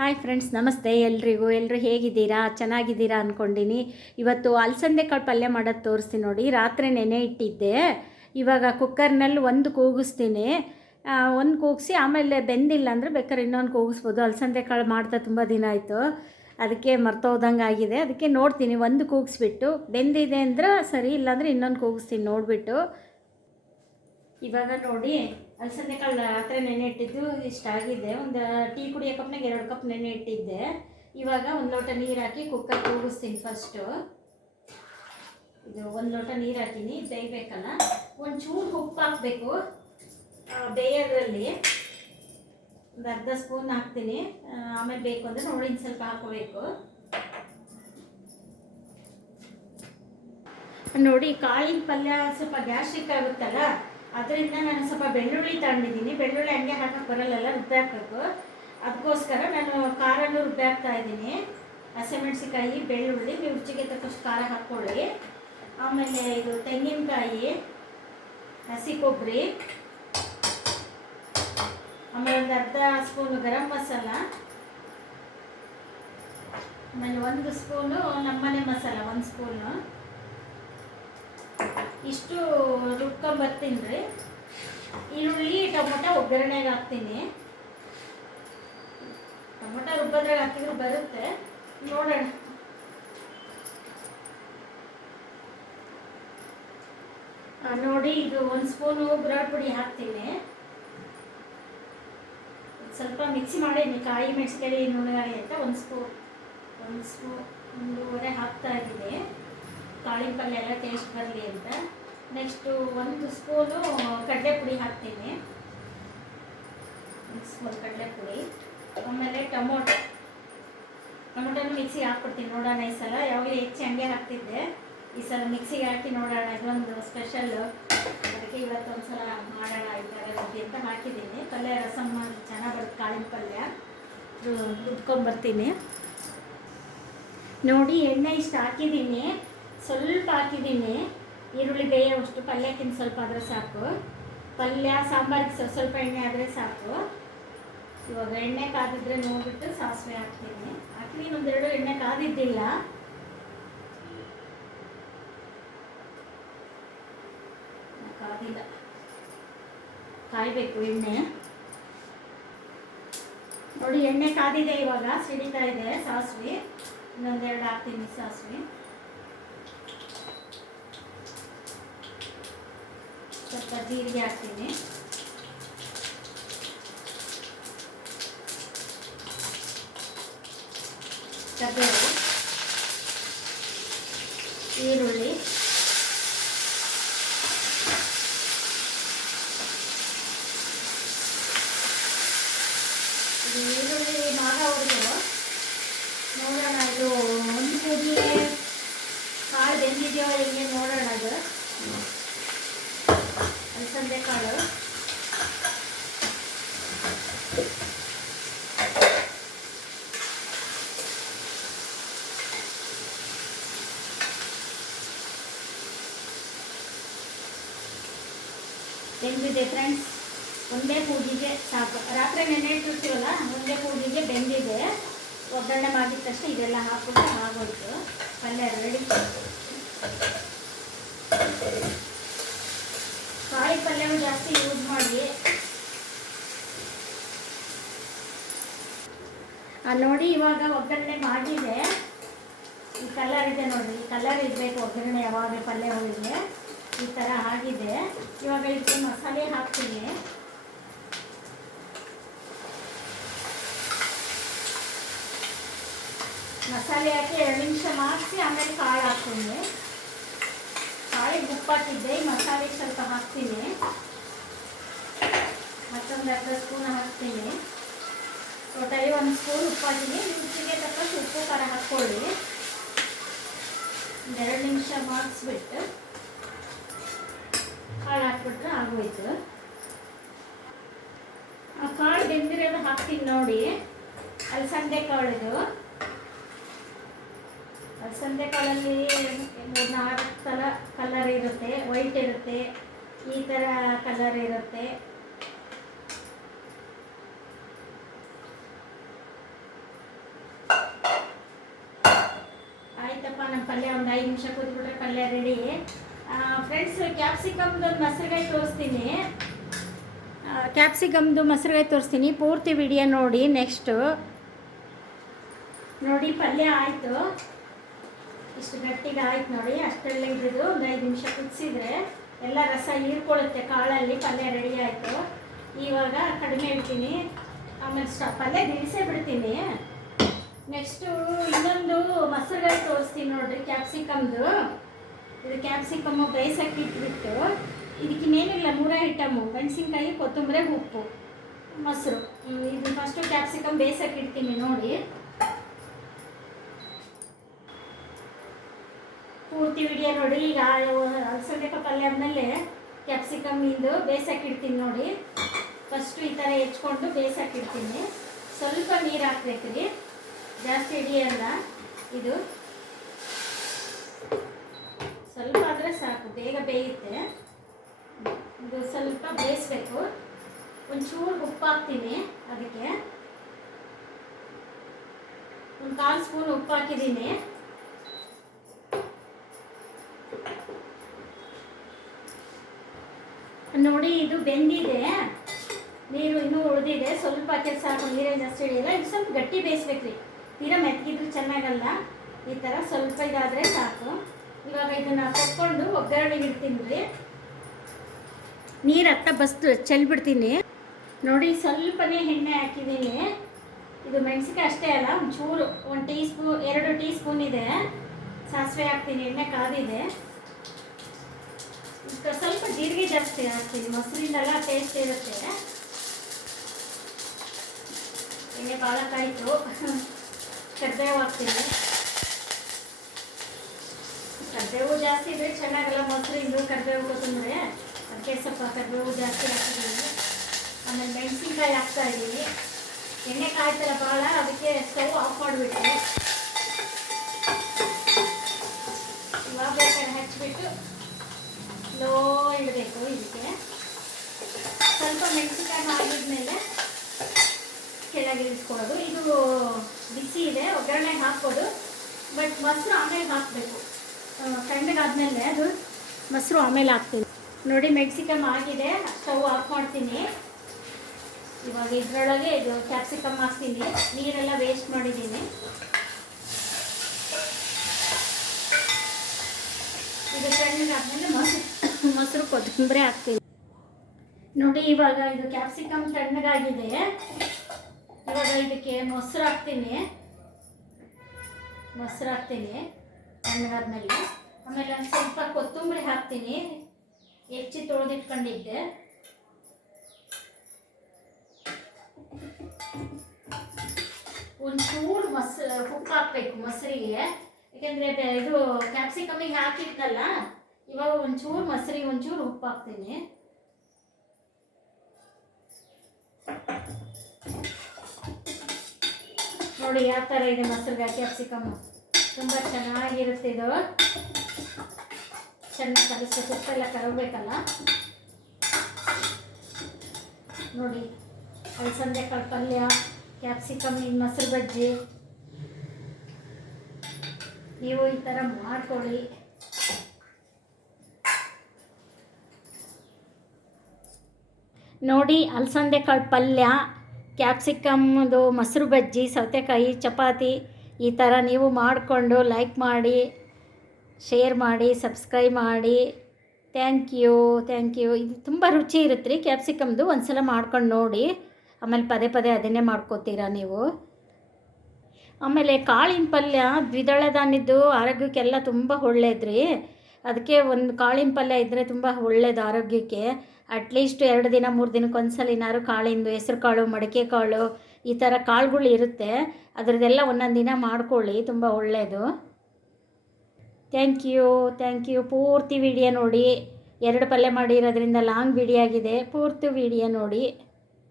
Hi friends, ನಮಸ್ತೆ ಎಲ್ರಿಗೂ. ಎಲ್ಲರೂ ಹೇಗಿದ್ದೀರಾ? ಚೆನ್ನಾಗಿದ್ದೀರಾ ಅಂದ್ಕೊಂಡಿನಿ. ಇವತ್ತು ಅಲಸಂದೆ ಕಾಳು ಪಲ್ಯ ಮಾಡೋದು ತೋರಿಸ್ತೀನಿ ನೋಡಿ. ರಾತ್ರಿ ನೆನೆ ಇಟ್ಟಿದ್ದೆ. ಇವಾಗ ಕುಕ್ಕರ್ನಲ್ಲಿ ಒಂದು ಕೂಗಿಸ್ತೀನಿ. ಒಂದು ಕೂಗಿಸಿ ಆಮೇಲೆ ಬೆಂದಿಲ್ಲ ಅಂದರೆ ಬೇಕಾದ್ರೆ ಇನ್ನೊಂದು ಕೂಗಿಸ್ಬೋದು. ಅಲಸಂದೆ ಕಾಳು ಮಾಡ್ತಾ ತುಂಬ ದಿನ ಆಯಿತು, ಅದಕ್ಕೆ ಮರ್ತೋದಂಗೆ ಆಗಿದೆ. ಅದಕ್ಕೆ ನೋಡ್ತೀನಿ, ಒಂದು ಕೂಗಿಸ್ಬಿಟ್ಟು ಬೆಂದಿದೆ ಅಂದ್ರೆ ಸರಿ, ಇಲ್ಲಾಂದರೆ ಇನ್ನೊಂದು ಕೂಗಿಸ್ತೀನಿ ನೋಡಿಬಿಟ್ಟು. ಇವಾಗ ನೋಡಿ, ಅಲಸಂದೆ ಕಾಳು ರಾತ್ರಿ ನೆನೆ ಇಟ್ಟಿದ್ದು ಇಷ್ಟಾಗಿದೆ. ಒಂದು ಟೀ ಕುಡಿಯೋ ಕಪ್ನಾಗ 2 ಕಪ್ ನೆನೆ ಇಟ್ಟಿದ್ದೆ. ಇವಾಗ ಒಂದು ಲೋಟ ನೀರು ಹಾಕಿ ಕುಕ್ಕರ್ ಕೂಗಿಸ್ತೀನಿ. ಫಸ್ಟು ಇದು 1 ಲೋಟ ನೀರು ಹಾಕಿನಿ, ಬೇಯಬೇಕಲ್ಲ. ಒಂಚೂರು ಉಪ್ಪು ಹಾಕಬೇಕು ಬೇಯೋದ್ರಲ್ಲಿ. ಒಂದು ಅರ್ಧ ಸ್ಪೂನ್ ಹಾಕ್ತೀನಿ, ಆಮೇಲೆ ಬೇಕು ಅಂದರೆ ನೋಡಿ ಸ್ವಲ್ಪ ಹಾಕೋಬೇಕು. ನೋಡಿ, ಕಾಳಿನ ಪಲ್ಯ ಸ್ವಲ್ಪ ಗ್ಯಾಸ್ಟ್ರಿಕ್ ಆಗುತ್ತಲ್ಲ, ಅದರಿಂದ ನಾನು ಸ್ವಲ್ಪ ಬೆಳ್ಳುಳ್ಳಿ ತಗೊಂಡಿದ್ದೀನಿ. ಬೆಳ್ಳುಳ್ಳಿ ಹಂಗೆ ಹಾಕಕ್ಕೆ ಬರಲ್ಲ, ರುಬ್ಬಿ ಹಾಕಬೇಕು. ಅದಕ್ಕೋಸ್ಕರ ನಾನು ಖಾರನೂ ರುಬ್ಬಿ ಹಾಕ್ತಾ ಇದ್ದೀನಿ. ಹಸಿಮೆಣಸಿಕಾಯಿ, ಬೆಳ್ಳುಳ್ಳಿ, ನೀವು ರುಚಿಗೆ ತಕ್ಕಷ್ಟು ಖಾರ ಹಾಕ್ಕೊಳ್ಳಿ. ಆಮೇಲೆ ಇದು ತೆಂಗಿನಕಾಯಿ, ಹಸಿ ಕೊಬ್ಬರಿ, ಆಮೇಲೆ ಒಂದು ಅರ್ಧ ಸ್ಪೂನು ಗರಂ ಮಸಾಲ, ಆಮೇಲೆ 1 ಸ್ಪೂನು ನಮ್ಮನೆ ಮಸಾಲ, 1 ಸ್ಪೂನು. ಇಷ್ಟು ರುಬ್ಕೊಂಬರ್ತೀನಿ ರೀ. ಈರುಳ್ಳಿ, ಟೊಮೊಟೊ ಒಗ್ಗರಣೆಗೆ ಹಾಕ್ತೀನಿ. ಟೊಮೊಟೊ ರುಬ್ಬೋದ್ರಾಗ ಹಾಕಿದ್ರು ಬರುತ್ತೆ, ನೋಡೋಣ. ನೋಡಿ, ಇದು 1 ಸ್ಪೂನು ಗುರಾಳ್ ಪುಡಿ ಹಾಕ್ತೀನಿ. ಸ್ವಲ್ಪ ಮಿಕ್ಸಿ ಮಾಡೀನಿ. ಕಾಯಿ ಮೆಣಸಿನಕಾಯಿ ನುಣ್ಣಗಾಯಿ ಅಂತ 1 ಸ್ಪೂನ್ 1.5 ಹಾಕ್ತಾ ಇದ್ದೀನಿ, ಕಾಳಿನ ಪಲ್ಯ ಎಲ್ಲ ಟೇಸ್ಟ್ ಬರಲಿ ಅಂತ. ನೆಕ್ಸ್ಟು 1 ಸ್ಪೂನು ಕಡಲೆ ಪುಡಿ ಹಾಕ್ತೀನಿ, 1 ಸ್ಪೂನ್ ಕಡಲೆ ಪುಡಿ. ಆಮೇಲೆ ಟೊಮೊಟೊನೂ ಮಿಕ್ಸಿಗೆ ಹಾಕ್ಬಿಡ್ತೀನಿ. ನೋಡೋಣ ಈ ಸಲ, ಯಾವಾಗ ಹೆಚ್ಚು ಹಂಗೆ ಹಾಕ್ತಿದ್ದೆ, ಈ ಸಲ ಮಿಕ್ಸಿಗೆ ಹಾಕಿ ನೋಡೋಣ. ಇದೊಂದು ಸ್ಪೆಷಲ್ಲು, ಅದಕ್ಕೆ ಇವತ್ತು ಒಂದು ಸಲ ಮಾಡೋಣ ಈ ಥರ ರುಬ್ಬಿ ಅಂತ ಹಾಕಿದ್ದೀನಿ. ಪಲ್ಯ ರಸಮ್ ಚೆನ್ನಾಗಿ ಬರುತ್ತೆ, ಕಾಳಿನ ಪಲ್ಯ. ರುಬ್ಕೊಂಬರ್ತೀನಿ. ನೋಡಿ, ಎಣ್ಣೆ ಇಷ್ಟು ಹಾಕಿದ್ದೀನಿ, ಸ್ವಲ್ಪ ಹಾಕಿದ್ದೀನಿ. ಈರುಳ್ಳಿ ಬೇಯೋವಷ್ಟು, ಪಲ್ಯಕ್ಕಿಂತ ಸ್ವಲ್ಪ ಆದರೆ ಸಾಕು. ಪಲ್ಯ ಸಾಂಬಾರಿಗೆ ಸ್ವಲ್ಪ ಎಣ್ಣೆ ಆದರೆ ಸಾಕು. ಇವಾಗ ಎಣ್ಣೆ ಕಾದಿದ್ರೆ ನೋಡಿಬಿಟ್ಟು ಸಾಸಿವೆ ಹಾಕ್ತೀನಿ. ಹಾಕಿ ಒಂದೆರಡು ಎಣ್ಣೆ ಕಾದಿದ್ದಿಲ್ಲ, ಕಾದಿಲ್ಲ, ಕಾಯಬೇಕು ಎಣ್ಣೆ. ನೋಡಿ, ಎಣ್ಣೆ ಕಾದಿದೆ, ಇವಾಗ ಸಿಡಿತಾ ಇದೆ ಸಾಸಿವೆ. ಇನ್ನೊಂದೆರಡು ಹಾಕ್ತೀನಿ ಸಾಸಿವೆ. ಸ್ವಲ್ಪ ಜೀರಿಗೆ ಹಾಕ್ತೀನಿ. ಕರಿಬೇವು, ಈರುಳ್ಳಿ, ಇದು ಈರುಳ್ಳಿ ಮಾಗೋವರೆಗೂ ನೋಡೋಣ. ಇದು 1 ಕೂದಲಿಗೆ ಕಾಳು ಬೆಂದಿದೆಯೋ ಹೆಂಗೆ ನೋಡೋಣ. ಅದು ಅಲಸಂದೆ ಕಾಳು ಬೆಂದಿದೆ ಫ್ರೆಂಡ್ಸ್. ಒಂದೇ ಕೂಗಿಗೆ ಸಾಕು. ರಾತ್ರಿ ನೆನೆ ಇಟ್ಟಿರ್ತೀವಲ್ಲ, ಒಂದೇ ಕೂಗಿಗೆ ಬೆಂದಿದೆ. ಒಗ್ಗರಣೆ ಮಾಡಿದ ತಕ್ಷಣ ಇದೆಲ್ಲ ಹಾಕ್ಬಿಟ್ಟು ಆಗೋಯ್ತು, ಪಲ್ಯ ರೆಡಿ. ಕಾಯಿ ಪಲ್ಯನೂ ಜಾಸ್ತಿ ಯೂಸ್ ಮಾಡಿ. ನೋಡಿ, ಇವಾಗ ಒಗ್ಗರಣೆ ಮಾಡಿದೆ. ಈ ಕಲರ್ ಇದೆ ನೋಡಿ, ಈ ಕಲರ್ ಇರಬೇಕು ಒಗ್ಗರಣೆ ಯಾವಾಗ ಪಲ್ಯ ಹೋಗಿದೆ. ಈ ಥರ ಆಗಿದೆ. ಇವಾಗ ಇದಕ್ಕೆ ಮಸಾಲೆ ಹಾಕ್ತೀನಿ. ಮಸಾಲೆ ಹಾಕಿ 2 ನಿಮಿಷ ಮಾಡಿಸಿ ಆಮೇಲೆ ಕಾಳು ಹಾಕ್ತೀನಿ. ಕಾಳಿಗೆ ಉಪ್ಪು ಹಾಕಿದ್ದೆ, ಈ ಮಸಾಲೆಗೆ ಸ್ವಲ್ಪ ಹಾಕ್ತೀನಿ. ಮತ್ತೊಂದು ಅರ್ಧ ಸ್ಪೂನ್ ಹಾಕ್ತೀನಿ. ಟೋಟಲಿ 1 ಸ್ಪೂನ್ ಉಪ್ಪು ಹಾಕಿದ್ದೀನಿ. ರುಚಿಗೆ ತಕ್ಕಷ್ಟು ಉಪ್ಪು ಖಾರ ಹಾಕ್ಕೊಳ್ಳಿ. 2 ನಿಮಿಷ ಮಾಡಿಸ್ಬಿಟ್ಟು ಕಾಳು ಹಾಕ್ಬಿಟ್ರೆ ಆಗೋಯ್ತು. ಆ ಕಾಳು ಬೆಂದಿರೋದು ಹಾಕ್ತೀನಿ ನೋಡಿ. ಅಲಸಂದೆ ಕಾಳಿದು, ಅಲಸಂದೆ ಕಾಳಲ್ಲಿ 3-4 ಕಲರ್ ಇರುತ್ತೆ. ವೈಟ್ ಇರುತ್ತೆ, ಈ ಥರ ಕಲರ್ ಇರುತ್ತೆ. ನಮ್ಮ ಪಲ್ಯ ಒಂದು 5 ನಿಮಿಷ ಕೂತ್ಬಿಟ್ರೆ ಪಲ್ಯ ರೆಡಿ. ಫ್ರೆಂಡ್ಸ್, ಕ್ಯಾಪ್ಸಿಕಮ್ದು ಮೊಸರುಗಾಯಿ ತೋರಿಸ್ತೀನಿ. ಕ್ಯಾಪ್ಸಿಕಮ್ದು ಮೊಸರುಗಾಯಿ ತೋರಿಸ್ತೀನಿ, ಪೂರ್ತಿ ವಿಡಿಯೋ ನೋಡಿ. ನೆಕ್ಸ್ಟು ನೋಡಿ, ಪಲ್ಯ ಆಯಿತು, ಇಷ್ಟು ಗಟ್ಟಿಗೆ ಆಯ್ತು ನೋಡಿ. ಅಷ್ಟೆಲ್ಲ ಇದ್ರದ್ದು ಒಂದು 5 ನಿಮಿಷ ಕುದಿಸಿದ್ರೆ ಎಲ್ಲ ರಸ ಹೀರ್ಕೊಳ್ಳುತ್ತೆ ಕಾಳಲ್ಲಿ. ಪಲ್ಯ ರೆಡಿ ಆಯಿತು. ಇವಾಗ ಕಡಿಮೆ ಇಡ್ತೀನಿ, ಆಮೇಲೆ ಪಲ್ಯ ನಿಲ್ಲಿಸೇ ಬಿಡ್ತೀನಿ. ನೆಕ್ಸ್ಟು ಇನ್ನೊಂದು ಮೊಸರುಗಾಯಿ ತೋರಿಸ್ತೀನಿ ನೋಡಿರಿ, ಕ್ಯಾಪ್ಸಿಕಮ್ದು. ಇದು ಕ್ಯಾಪ್ಸಿಕಮ್ಮು ಬೇಯಿಸೋಕೆ ಇಟ್ಬಿಟ್ಟು ಇದಕ್ಕಿನ್ನೇನಿಲ್ಲ, 3 ಐಟಮು: ಮೆಣಸಿನ್ಕಾಯಿ, ಕೊತ್ತಂಬರಿ, ಉಪ್ಪು, ಮೊಸರು. ಇದು ಫಸ್ಟು ಕ್ಯಾಪ್ಸಿಕಮ್ ಬೇಯಿಸೋಕೆ ಇಡ್ತೀನಿ ನೋಡಿ. ಪೂರ್ತಿ ವಿಡಿಯೋ ನೋಡಿ. ಈಗ ಅಲಸಂದೆಕಾಯಿ ಪಲ್ಯ ಆದಮೇಲೆ ಕ್ಯಾಪ್ಸಿಕಮ್ ಇದು ಬೇಯಿಸೋಕೆ ಇಡ್ತೀನಿ ನೋಡಿ. ಫಸ್ಟು ಈ ಥರ ಹೆಚ್ಕೊಂಡು ಬೇಯಿಸೋಕೆ ಇಡ್ತೀನಿ. ಸ್ವಲ್ಪ ನೀರು ಹಾಕ್ಬೇಕು ರೀ, ಜಾಸ್ತಿ ಹಿಡಿಯಲ್ಲ. ಇದು ಸ್ವಲ್ಪ ಆದರೆ ಸಾಕು, ಬೇಗ ಬೇಯುತ್ತೆ. ಇದು ಸ್ವಲ್ಪ ಬೇಯಿಸ್ಬೇಕು. ಒಂಚೂರು ಉಪ್ಪು ಹಾಕ್ತೀನಿ, ಅದಕ್ಕೆ ಒಂದು 1/4 ಸ್ಪೂನ್ ಉಪ್ಪು ಹಾಕಿದ್ದೀನಿ. ನೋಡಿ, ಇದು ಬೆಂದಿದೆ, ನೀರು ಇನ್ನೂ ಉಳಿದಿದೆ, ಸ್ವಲ್ಪ ಹಾಕಿ ಸಾಕು, ನೀರೇ ಜಾಸ್ತಿ ಹಿಡಿಯಲ್ಲ. ಇದು ಸ್ವಲ್ಪ ಗಟ್ಟಿ ಬೇಯಿಸ್ಬೇಕ್ರಿ, ತೀರಾ ಮೆತ್ತಗಿದ್ರು ಚೆನ್ನಾಗಲ್ಲ. ಈ ಥರ ಸ್ವಲ್ಪ ಇದಾದರೆ ಸಾಕು. ಇವಾಗ ಇದನ್ನು ಕೊಟ್ಕೊಂಡು ಒಗ್ಗರಣೆಗೆ ಇಡ್ತೀನಿ ರೀ. ನೀರು ಬಸ್ತು ಚೆಲ್ಬಿಡ್ತೀನಿ ನೋಡಿ. ಸ್ವಲ್ಪನೇ ಎಣ್ಣೆ ಹಾಕಿದ್ದೀನಿ. ಇದು ಮೆಣಸಿನ್ಕಾಯಿ ಅಷ್ಟೇ ಅಲ್ಲ, ಒಂಚೂರು 1 ಟೀ ಸ್ಪೂನ್ 2 ಟೀ ಸ್ಪೂನ್ ಇದೆ ಸಾಸಿವೆ ಹಾಕ್ತೀನಿ. ಎಣ್ಣೆ ಕಾದಿದೆ. ಸ್ವಲ್ಪ ಜೀರಿಗೆ ಜಾಸ್ತಿ ಹಾಕ್ತೀನಿ, ಮೊಸರಿಂದೆಲ್ಲ ಟೇಸ್ಟ್ ಇರುತ್ತೆ. ಎಣ್ಣೆ ಭಾಳ ಕಾಯಿತು. ಕರ್ಬೇವು ಹಾಕ್ತೀನಿ. ಕರ್ಬೇವು ಜಾಸ್ತಿ ಇದ್ರೆ ಚೆನ್ನಾಗಲ್ಲ, ಮೊಸರಿಂದು ಕರ್ಬೇವು ಕೊತ್ತಂಬರಿ, ಅದಕ್ಕೆ ಸ್ವಲ್ಪ ಕರ್ಬೇವು ಜಾಸ್ತಿ ಹಾಕಿದ್ದೀನಿ. ಆಮೇಲೆ ಮೆಣಸಿನ್ಕಾಯಿ ಹಾಕ್ತಾ ಇದ್ದೀನಿ. ಎಣ್ಣೆ ಕಾಯ್ತಲ್ಲ ಭಾಳ, ಅದಕ್ಕೆ ಸ್ಟವ್ ಆಫ್ ಮಾಡಿಬಿಟ್ಟು ಇವಾಗ ಬೇಕಾದ್ರೆ ಹಚ್ಚಿಬಿಟ್ಟು ಲೋ ಇಡಬೇಕು. ಇದಕ್ಕೆ ಸ್ವಲ್ಪ ಮೆಣಸಿನ್ಕಾಯಿ ಹಾಕಿದ್ಮೇಲೆ ಕೆಳಗೆ ಇಳಿಸ್ಕೊಳ್ಳೋದು. ಇದು ಬಿಸಿ ಇದೆ, ಒಗ್ಗರಣೆಗೆ ಹಾಕ್ಬೋದು, ಬಟ್ ಮೊಸರು ಆಮೇಲೆ ಹಾಕಬೇಕು. ತಣ್ಣಗಾದ್ಮೇಲೆ ಅದು ಮೊಸರು ಆಮೇಲೆ ಹಾಕ್ತೀನಿ ನೋಡಿ. ಮೆಣಸಿಕಮ್ ಆಗಿದೆ, ಸ್ಟವ್ ಆಫ್ ಮಾಡ್ತೀನಿ. ಇವಾಗ ಇದರೊಳಗೆ ಇದು ಕ್ಯಾಪ್ಸಿಕಮ್ ಹಾಕ್ತೀನಿ. ನೀರೆಲ್ಲ ವೇಸ್ಟ್ ಮಾಡಿದ್ದೀನಿ. ಇದು ತಣ್ಣಗಾದ್ಮೇಲೆ ಮೊಸರು ಕೊತ್ತಂಬರಿ ಹಾಕ್ತೀನಿ ನೋಡಿ. ಇವಾಗ ಇದು ಕ್ಯಾಪ್ಸಿಕಮ್ ತಣ್ಣಗಾಗಿದೆ. ಇವಾಗ ಇದಕ್ಕೆ ಮೊಸರು ಹಾಕ್ತೀನಿ ತಣ್ಣಗಾದ್ಮೇಲೆ. ಆಮೇಲೆ ಒಂದು ಸ್ವಲ್ಪ ಕೊತ್ತಂಬರಿ ಹಾಕ್ತೀನಿ, ಹೆಚ್ಚಿ ತೊಳೆದಿಟ್ಕೊಂಡಿದ್ದೆ. ಒಂಚೂರು ಉಪ್ಪು ಹಾಕಬೇಕು ಮೊಸರಿಗೆ, ಯಾಕೆಂದರೆ ಇದು ಕ್ಯಾಪ್ಸಿಕಮ್ಮಿಗೆ ಹಾಕಿದ್ನಲ್ಲ. ಇವಾಗ ಒಂಚೂರು ಮೊಸರಿಗೆ ಒಂಚೂರು ಉಪ್ಪು ಹಾಕ್ತೀನಿ. ನೋಡಿ ಯಾವ ಥರ ಇದೆ ಮೊಸರಿಗೆ ಕ್ಯಾಪ್ಸಿಕಮ್ಮು, ತುಂಬ ಚೆನ್ನಾಗಿರುತ್ತೆ. ಇದು ಚೆನ್ನಾಗಿ ಕಲಿಸ್ಬೇಕು, ಉಪ್ಪೆಲ್ಲ ಕರಗಬೇಕಲ್ಲ ನೋಡಿ. ಅಲಸಂದೆಕಾಳು ಪಲ್ಯ, ಕ್ಯಾಪ್ಸಿಕಮ್, ಮೊಸರು ಬಜ್ಜಿ, ನೀವು ಈ ಥರ ಮಾಡ್ಕೊಳ್ಳಿ. ನೋಡಿ, ಅಲಸಂದೆಕಾಳು ಪಲ್ಯ, ಕ್ಯಾಪ್ಸಿಕಮ್ದು ಮೊಸರು ಬಜ್ಜಿ, ಸೌತೆಕಾಯಿ, ಚಪಾತಿ, ಈ ಥರ ನೀವು ಮಾಡಿಕೊಂಡು ಲೈಕ್ ಮಾಡಿ, ಶೇರ್ ಮಾಡಿ, ಸಬ್ಸ್ಕ್ರೈಬ್ ಮಾಡಿ. Thank you. ಇದು ತುಂಬ ರುಚಿ ಇರುತ್ತೆ ರೀ ಕ್ಯಾಪ್ಸಿಕಮ್ದು. ಒಂದು ಸಲ ಮಾಡ್ಕೊಂಡು ನೋಡಿ, ಆಮೇಲೆ ಪದೇ ಪದೇ ಅದನ್ನೇ ಮಾಡ್ಕೋತೀರಾ ನೀವು. ಆಮೇಲೆ ಕಾಳಿನ ಪಲ್ಯ ದ್ವಿದಳ ಧಾನ್ಯದ್ದು ಆರೋಗ್ಯಕ್ಕೆಲ್ಲ ತುಂಬ ಒಳ್ಳೇದ್ರಿ. ಅದಕ್ಕೆ ಒಂದು ಕಾಳಿನ ಪಲ್ಯ ಇದ್ದರೆ ತುಂಬ ಒಳ್ಳೇದು ಆರೋಗ್ಯಕ್ಕೆ. ಅಟ್ಲೀಸ್ಟ್ 2 ದಿನ 3 ದಿನಕ್ಕೊಂದ್ಸಲಿನಾರು ಕಾಳಿಂದು, ಹೆಸರು ಕಾಳು, ಮಡಿಕೆ ಕಾಳು, ಈ ಥರ ಕಾಳುಗಳು ಇರುತ್ತೆ, ಅದರದ್ದೆಲ್ಲ ಒಂದೊಂದು ದಿನ ಮಾಡ್ಕೊಳ್ಳಿ, ತುಂಬ ಒಳ್ಳೆಯದು. Thank you. ಪೂರ್ತಿ ವಿಡಿಯೋ ನೋಡಿ. 2 ಪಲ್ಯ ಮಾಡಿರೋದ್ರಿಂದ ಲಾಂಗ್ ವಿಡಿಯೋ ಆಗಿದೆ, ಪೂರ್ತಿ ವಿಡಿಯೋ ನೋಡಿ.